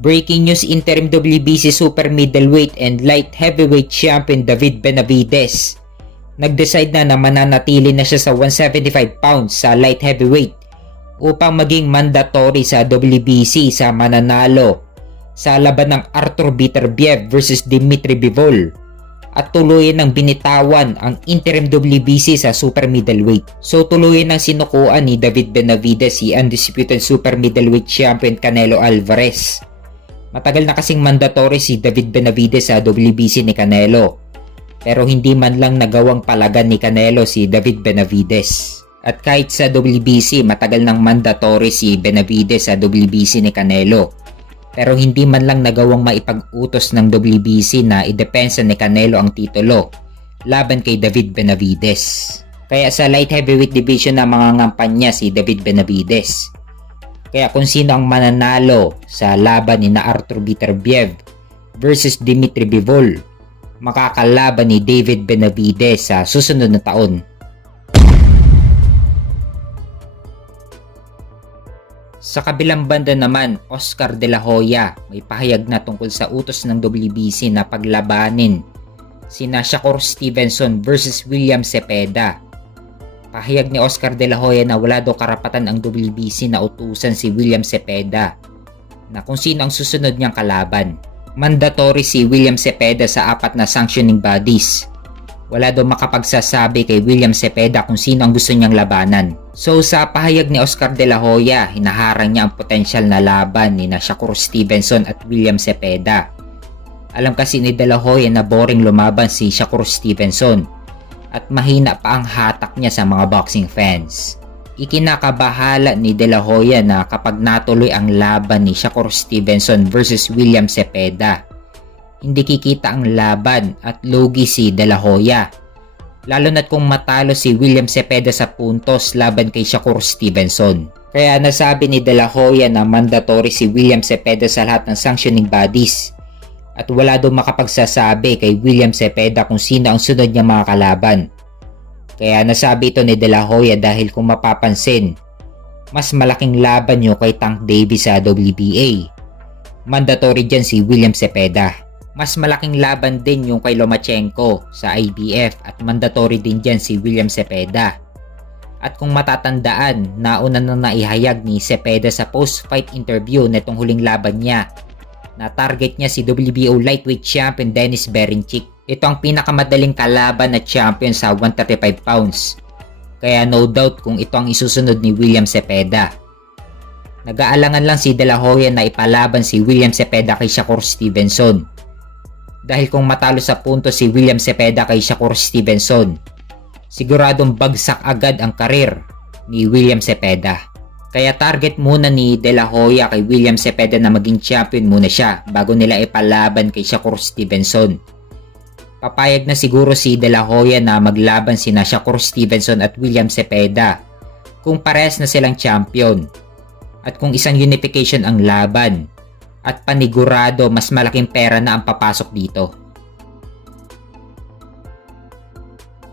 Breaking news interim WBC super middleweight and light heavyweight champion David Benavides. Nag-decide na na mananatili na siya sa 175 pounds sa light heavyweight upang maging mandatory sa WBC sa mananalo sa laban ng Artur Beterbiev versus Dimitri Bivol at tuluyan ng binitawan ang interim WBC sa super middleweight. So tuluyan ng sinukuan ni David Benavides si undisputed super middleweight champion Canelo Alvarez. Matagal na kasing mandatory si David Benavides sa WBC ni Canelo. Pero hindi man lang nagawang palagan ni Canelo si David Benavides. At kahit sa WBC, matagal nang mandatory si Benavides sa WBC ni Canelo. Pero hindi man lang nagawang maipag-utos ng WBC na idepensa ni Canelo ang titulo laban kay David Benavides. Kaya sa light heavyweight division na mga ngampanya si David Benavides. Kaya kung sino ang mananalo sa laban ni na Artur Beterbiev versus Dimitri Bivol, makakalaban ni David Benavides sa susunod na taon. Sa kabilang banda naman, Oscar De La Hoya may pahayag na tungkol sa utos ng WBC na paglabanin sina Shakur Stevenson versus William Cepeda. Pahayag ni Oscar De La Hoya na wala daw karapatan ang WBC na utusan si William Cepeda na kung sino ang susunod niyang kalaban. Mandatory si William Cepeda sa apat na sanctioning bodies. Wala daw makapagsasabi kay William Cepeda kung sino ang gusto niyang labanan. So sa pahayag ni Oscar De La Hoya, hinaharang niya ang potensyal na laban ni Shakur Stevenson at William Cepeda. Alam kasi ni De La Hoya na boring lumaban si Shakur Stevenson at mahina pa ang hatak niya sa mga boxing fans. Ikinakabahala ni De La Hoya na kapag natuloy ang laban ni Shakur Stevenson versus William Cepeda, hindi kikita ang laban at lugi si De La Hoya. Lalo na't kung matalo si William Cepeda sa puntos laban kay Shakur Stevenson. Kaya nasabi ni De La Hoya na mandatory si William Cepeda sa lahat ng sanctioning bodies at wala daw makapagsasabi kay William Cepeda kung sino ang sunod niya mga kalaban. Kaya nasabi ito ni De La Hoya dahil kung mapapansin, mas malaking laban nyo kay Tank Davis sa WBA. Mandatory dyan si William Cepeda. Mas malaking laban din yung kay Lomachenko sa IBF at mandatory din dyan si William Cepeda. At kung matatandaan, nauna na naihayag ni Cepeda sa post-fight interview netong huling laban niya na target niya si WBO lightweight champion Dennis Berinchik. Ito ang pinakamadaling kalaban na champion sa 135 pounds. Kaya no doubt kung ito ang isusunod ni William Cepeda. Nag-aalangan lang si De La Hoya na ipalaban si William Cepeda kay Shakur Stevenson. Dahil kung matalo sa punto si William Cepeda kay Shakur Stevenson, siguradong bagsak agad ang karir ni William Cepeda. Kaya target muna ni De La Hoya kay William Cepeda na maging champion muna siya bago nila ipalaban kay Shakur Stevenson. Papayag na siguro si De La Hoya na maglaban sina Shakur Stevenson at William Cepeda kung pares na silang champion at kung isang unification ang laban at panigurado mas malaking pera na ang papasok dito.